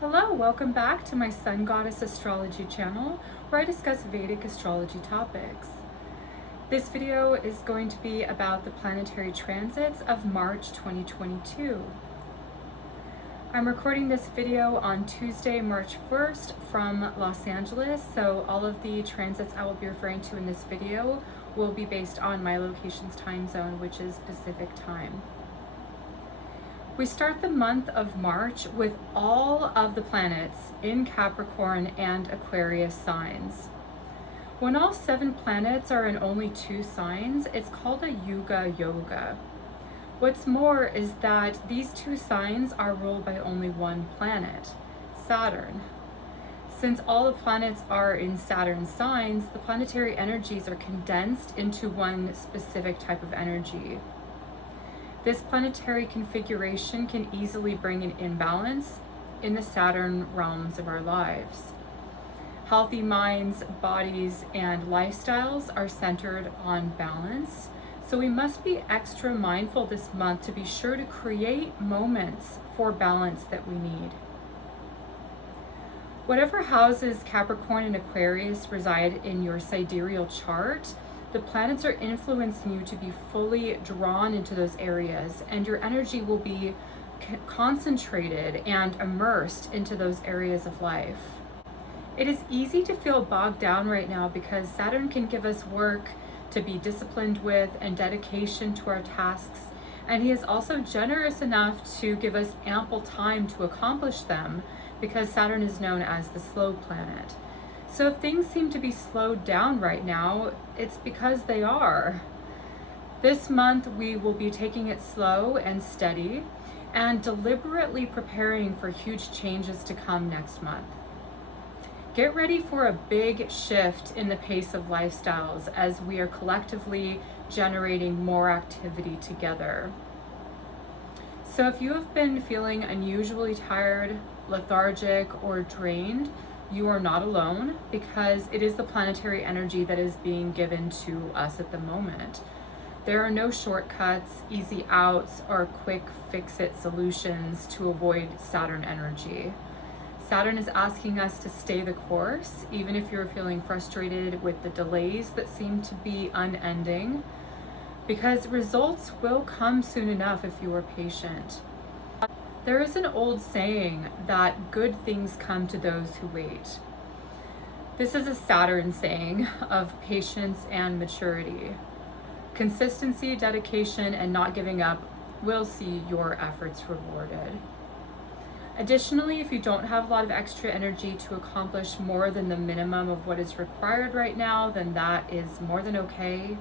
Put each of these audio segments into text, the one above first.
Hello, welcome back to my Sun Goddess Astrology channel, where I discuss Vedic astrology topics. This video is going to be about the planetary transits of March 2022. I'm recording this video on Tuesday, March 1st from Los Angeles, so all of the transits I will be referring to in this video will be based on my location's time zone, which is Pacific time. We start the month of March with all of the planets in Capricorn and Aquarius signs. When all 7 planets are in only 2 signs, it's called a Yuga Yoga. What's more is that these 2 signs are ruled by only one planet, Saturn. Since all the planets are in Saturn signs, the planetary energies are condensed into one specific type of energy. This planetary configuration can easily bring an imbalance in the Saturn realms of our lives. Healthy minds, bodies, and lifestyles are centered on balance, so we must be extra mindful this month to be sure to create moments for balance that we need. Whatever houses Capricorn and Aquarius reside in your sidereal chart, the planets are influencing you to be fully drawn into those areas, and your energy will be concentrated and immersed into those areas of life. It is easy to feel bogged down right now because Saturn can give us work to be disciplined with and dedication to our tasks, and he is also generous enough to give us ample time to accomplish them because Saturn is known as the slow planet. So if things seem to be slowed down right now, it's because they are. This month we will be taking it slow and steady and deliberately preparing for huge changes to come next month. Get ready for a big shift in the pace of lifestyles as we are collectively generating more activity together. So if you have been feeling unusually tired, lethargic, or drained, you are not alone, because it is the planetary energy that is being given to us at the moment. There are no shortcuts, easy outs, or quick fix-it solutions to avoid Saturn energy. Saturn is asking us to stay the course, even if you're feeling frustrated with the delays that seem to be unending, because results will come soon enough if you are patient. There is an old saying that good things come to those who wait. This is a Saturn saying of patience and maturity. Consistency, dedication, and not giving up will see your efforts rewarded. Additionally, if you don't have a lot of extra energy to accomplish more than the minimum of what is required right now, then that is more than okay.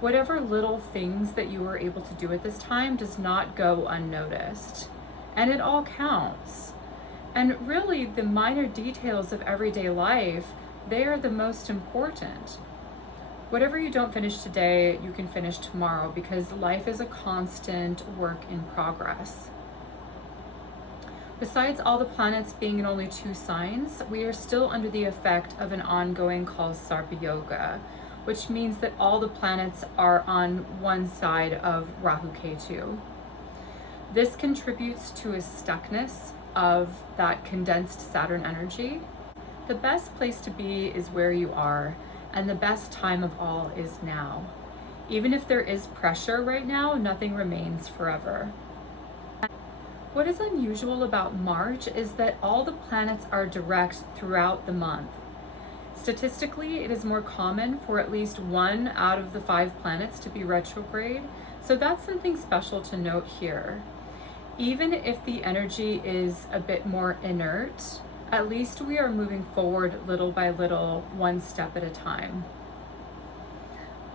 Whatever little things that you are able to do at this time does not go unnoticed. And it all counts. And really, the minor details of everyday life, they are the most important. Whatever you don't finish today, you can finish tomorrow, because life is a constant work in progress. Besides all the planets being in only 2 signs, we are still under the effect of an ongoing called Sarpa Yoga, which means that all the planets are on one side of Rahu Ketu. This contributes to a stuckness of that condensed Saturn energy. The best place to be is where you are, and the best time of all is now. Even if there is pressure right now, nothing remains forever. What is unusual about March is that all the planets are direct throughout the month. Statistically, it is more common for at least 1 out of the 5 planets to be retrograde, so that's something special to note here. Even if the energy is a bit more inert, at least we are moving forward little by little, one step at a time.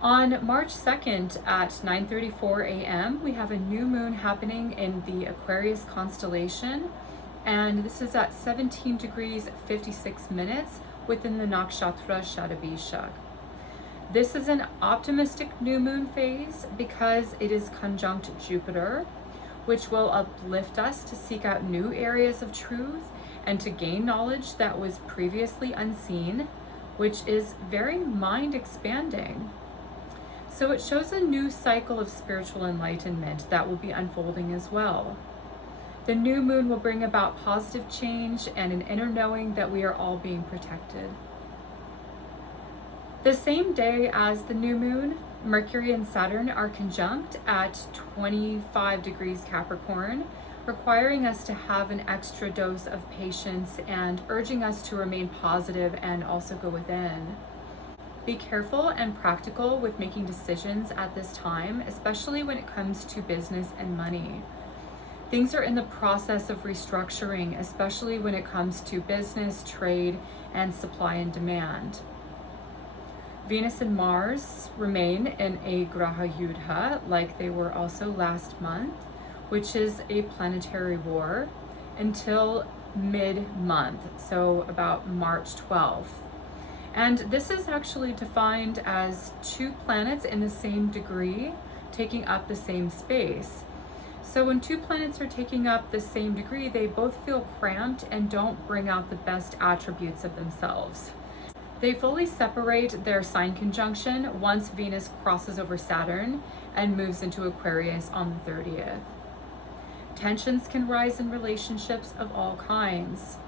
On March 2nd at 9:34 a.m., we have a new moon happening in the Aquarius constellation, and this is at 17 degrees 56 minutes within the nakshatra Shadabishak. This is an optimistic new moon phase because it is conjunct Jupiter, which will uplift us to seek out new areas of truth and to gain knowledge that was previously unseen, which is very mind expanding. So it shows a new cycle of spiritual enlightenment that will be unfolding as well. The new moon will bring about positive change and an inner knowing that we are all being protected. The same day as the new moon, Mercury and Saturn are conjunct at 25 degrees Capricorn, requiring us to have an extra dose of patience and urging us to remain positive and also go within. Be careful and practical with making decisions at this time, especially when it comes to business and money. Things are in the process of restructuring, especially when it comes to business, trade, and supply and demand. Venus and Mars remain in a Graha Yudha, like they were also last month, which is a planetary war, until mid-month, so about March 12th. And this is actually defined as two planets in the same degree taking up the same space. So when two planets are taking up the same degree, they both feel cramped and don't bring out the best attributes of themselves. They fully separate their sign conjunction once Venus crosses over Saturn and moves into Aquarius on the 30th. Tensions can rise in relationships of all kinds.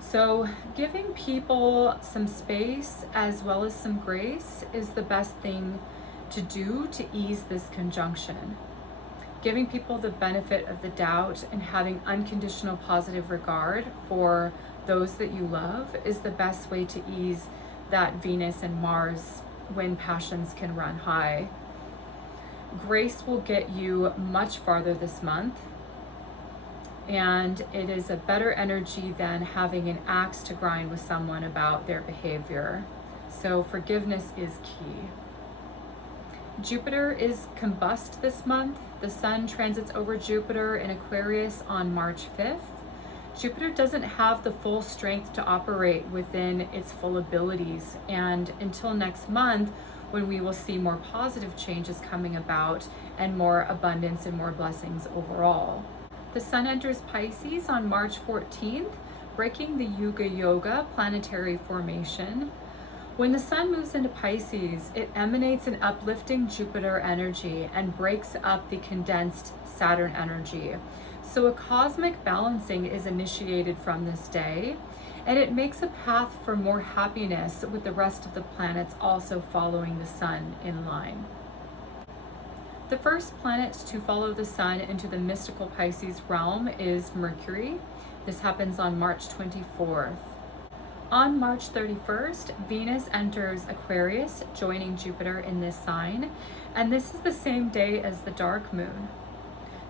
So giving people some space as well as some grace is the best thing to do to ease this conjunction. Giving people the benefit of the doubt and having unconditional positive regard for those that you love is the best way to ease that Venus and Mars when passions can run high. Grace will get you much farther this month, and it is a better energy than having an axe to grind with someone about their behavior. So forgiveness is key. Jupiter is combust this month. The Sun transits over Jupiter in Aquarius on March 5th. Jupiter doesn't have the full strength to operate within its full abilities, and until next month, when we will see more positive changes coming about and more abundance and more blessings overall. The Sun enters Pisces on March 14th, breaking the Yuga Yoga planetary formation. When the Sun moves into Pisces, it emanates an uplifting Jupiter energy and breaks up the condensed Saturn energy. So a cosmic balancing is initiated from this day, and it makes a path for more happiness with the rest of the planets also following the Sun in line. The first planet to follow the Sun into the mystical Pisces realm is Mercury. This happens on March 24th. On March 31st, Venus enters Aquarius, joining Jupiter in this sign, and this is the same day as the dark moon.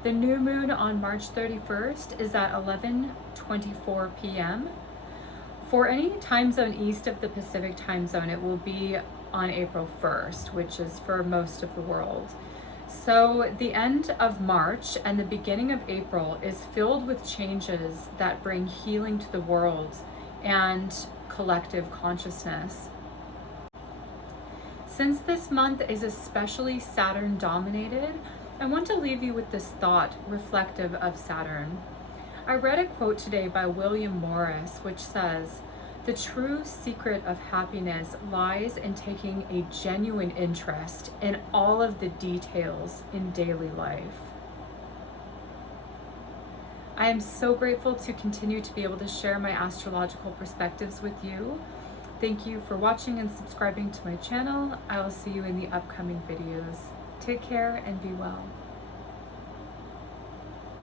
The new moon on March 31st is at 11:24 p.m. For any time zone east of the Pacific time zone, it will be on April 1st, which is for most of the world. So the end of March and the beginning of April is filled with changes that bring healing to the world and collective consciousness. Since this month is especially Saturn dominated, I want to leave you with this thought reflective of Saturn. I read a quote today by William Morris, which says, "The true secret of happiness lies in taking a genuine interest in all of the details in daily life." I am so grateful to continue to be able to share my astrological perspectives with you. Thank you for watching and subscribing to my channel. I will see you in the upcoming videos. Take care and be well.